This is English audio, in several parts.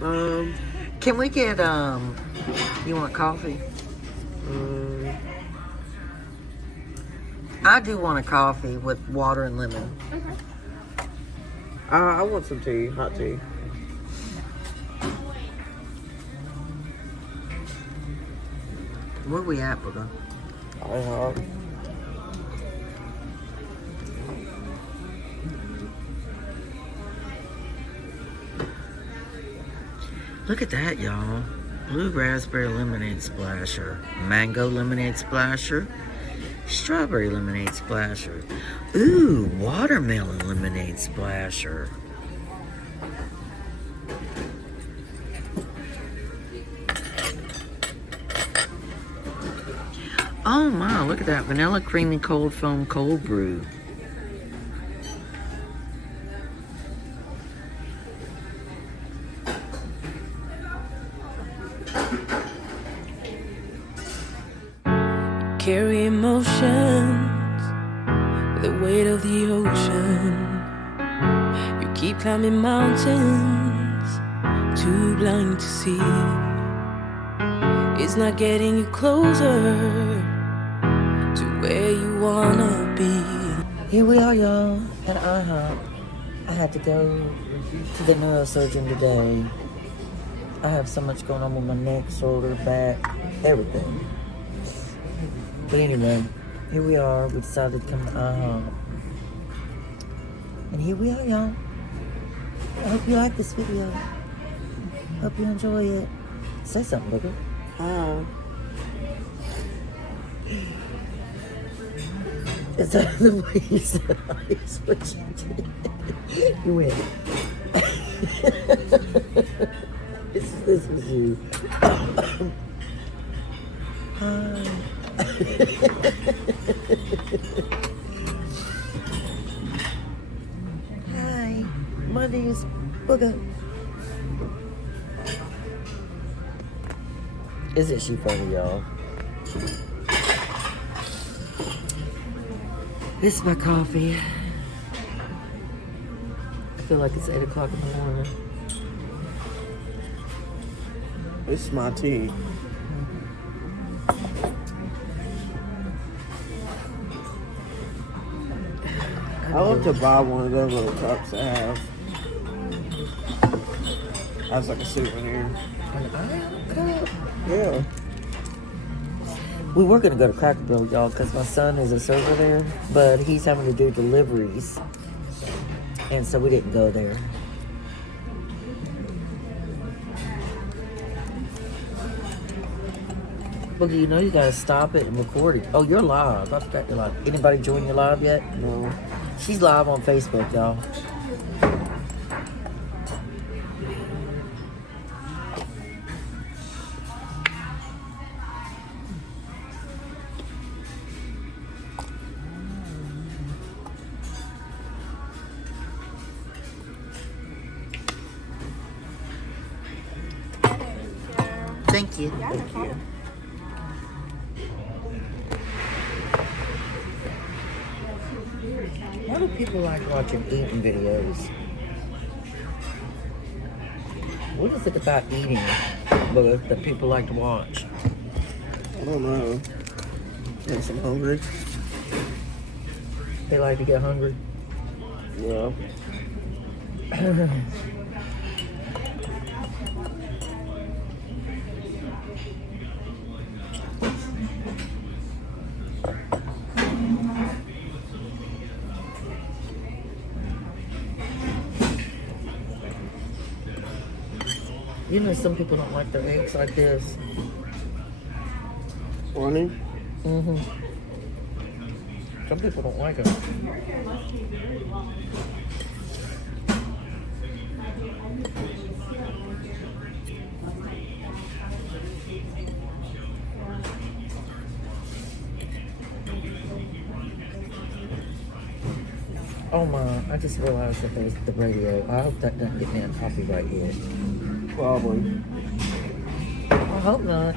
Can we get, you want coffee? I do want a coffee with water and lemon. Okay. I want some tea, hot tea. Where we at, Booger? Ihop. Look at that, y'all. Blue raspberry lemonade splasher, mango lemonade splasher, strawberry lemonade splasher. Ooh, watermelon lemonade splasher. Oh my, look at that. Vanilla creamy cold foam cold brew. Carry emotions, the weight of the ocean. You keep climbing mountains, too blind to see. It's not getting you closer to where you wanna be. Here we are, y'all, at Ihop. I had to go to the neurosurgeon today. I have so much going on with my neck, shoulder, back, everything. But anyway, here we are. We decided to come to Ihop. And here we are, y'all. I hope you like this video. Hope you enjoy it. Say something, Booger. Is that the way you said ice? What you did? You went. This was you. Hi. Hi. My name is Booger. Isn't she funny, y'all? This is my coffee. I feel like it's 8 o'clock in the morning. This is my tea. I want to buy one of those little cups I have. As like a souvenir. An iron cup? Yeah. We were going to go to Cracker Barrel, y'all, because my son is a server there, but he's having to do deliveries, and so we didn't go there. Boogie, you know you got to stop it and record it. Oh, you're live. I forgot you're live. Anybody join you live yet? No. She's live on Facebook, y'all. Thank you. Thank you. Why do people like watching eating videos? What is it about eating that people like to watch? I don't know. Yes, I'm hungry. They like to get hungry. Yeah. You know, some people don't like their eggs like this. Funny? Mm-hmm. Some people don't like them. Oh my, I just realized that there's the radio. I hope that doesn't get me a copyright yet. Probably. I hope not.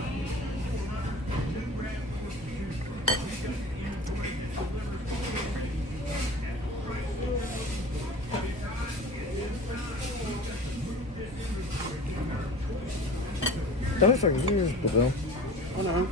Those are yours, Booger. I know.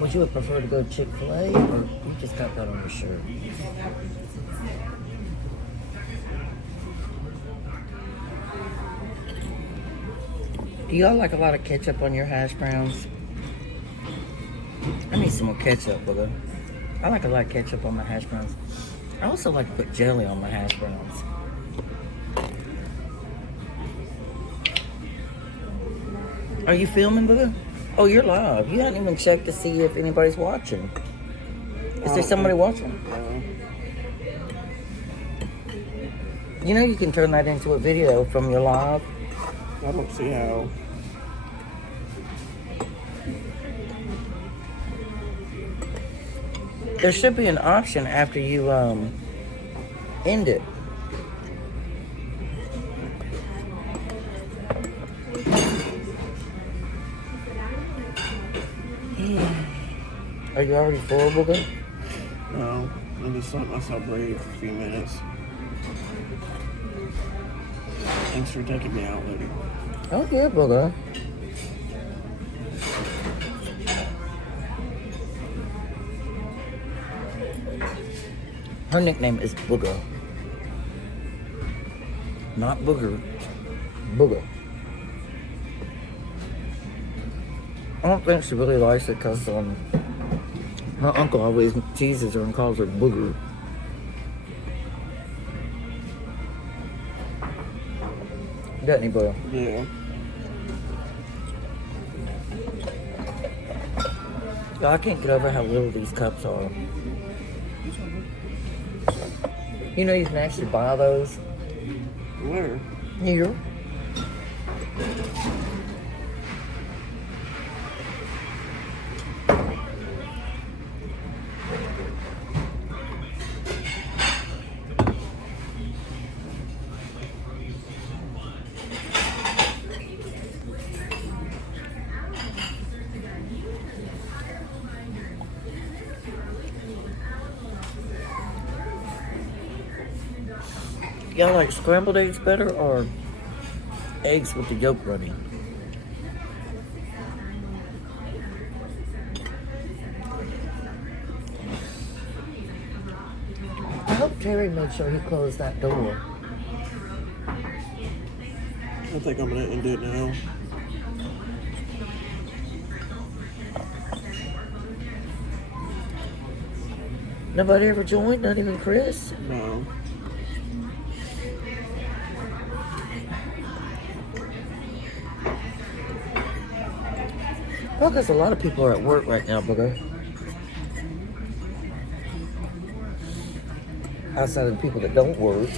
Would you prefer to go to Chick-fil-A, or you just got that on your shirt? Do y'all like a lot of ketchup on your hash browns? I need some more ketchup, Booger. I like a lot of ketchup on my hash browns. I also like to put jelly on my hash browns. Are you filming, Booger? Oh, you're live. You haven't even checked to see if anybody's watching. Is there somebody watching? No. You know you can turn that into a video from your live. I don't see how. There should be an option after you end it. Are you already full, Booger? No. I just let myself breathe for a few minutes. Thanks for taking me out, lady. Oh yeah, Booger. Her nickname is Booger. Not Booger. Booger. I don't think she really likes it because her uncle always teases her and calls her Booger. Doesn't he, Booger? Yeah. I can't get over how little these cups are. You know you can actually buy those Where? here. Y'all like scrambled eggs better or eggs with the yolk running? I hope Terry made sure he closed that door. I think I'm gonna end it now. Nobody ever joined, not even Chris? No. Well, because a lot of people are at work right now, Booger. Outside of the people that don't work.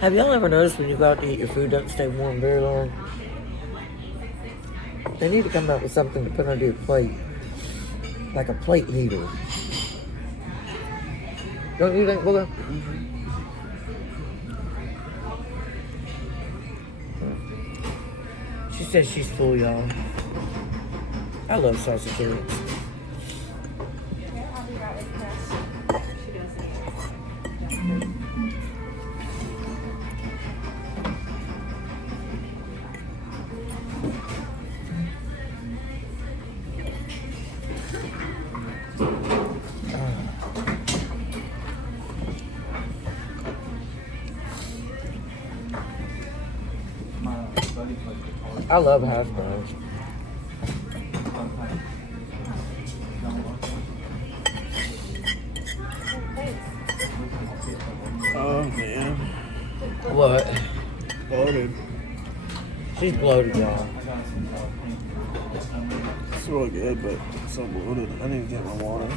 Have y'all ever noticed when you go out to eat, your food doesn't stay warm very long? They need to come up with something to put under your plate. Like a plate heater. Don't you think, Booger? She says she's full, y'all. I love sausage eggs. I love hash browns. Oh man. What? Bloated. She's bloated, y'all. It's really smell good, but it's so bloated. I need to get my water.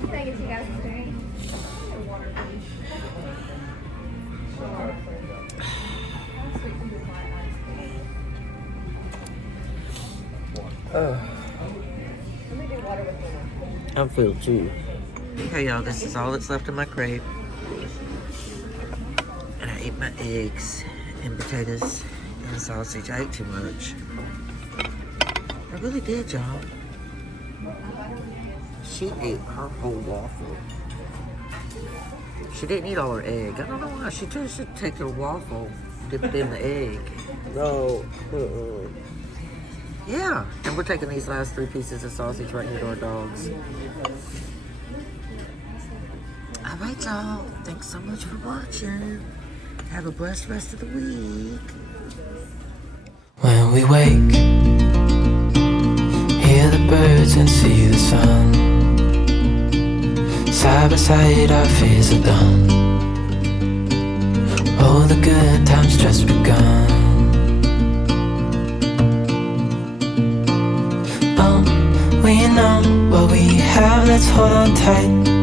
Can I get you guys a drink? I'm filled too. Hey y'all, this is all that's left of my crepe. And I ate my eggs and potatoes and sausage. I ate too much. I really did, y'all. She ate her whole waffle. She didn't eat all her egg. I don't know why. She just should take her waffle, dip it in the egg. No. Yeah, and we're taking these last 3 pieces of sausage right here to our dogs. Alright, y'all. Thanks so much for watching. Have a blessed rest of the week. When we wake, hear the birds and see the sun. Side by side our fears are done. All the good times just begun. Oh, we know what we have, let's hold on tight.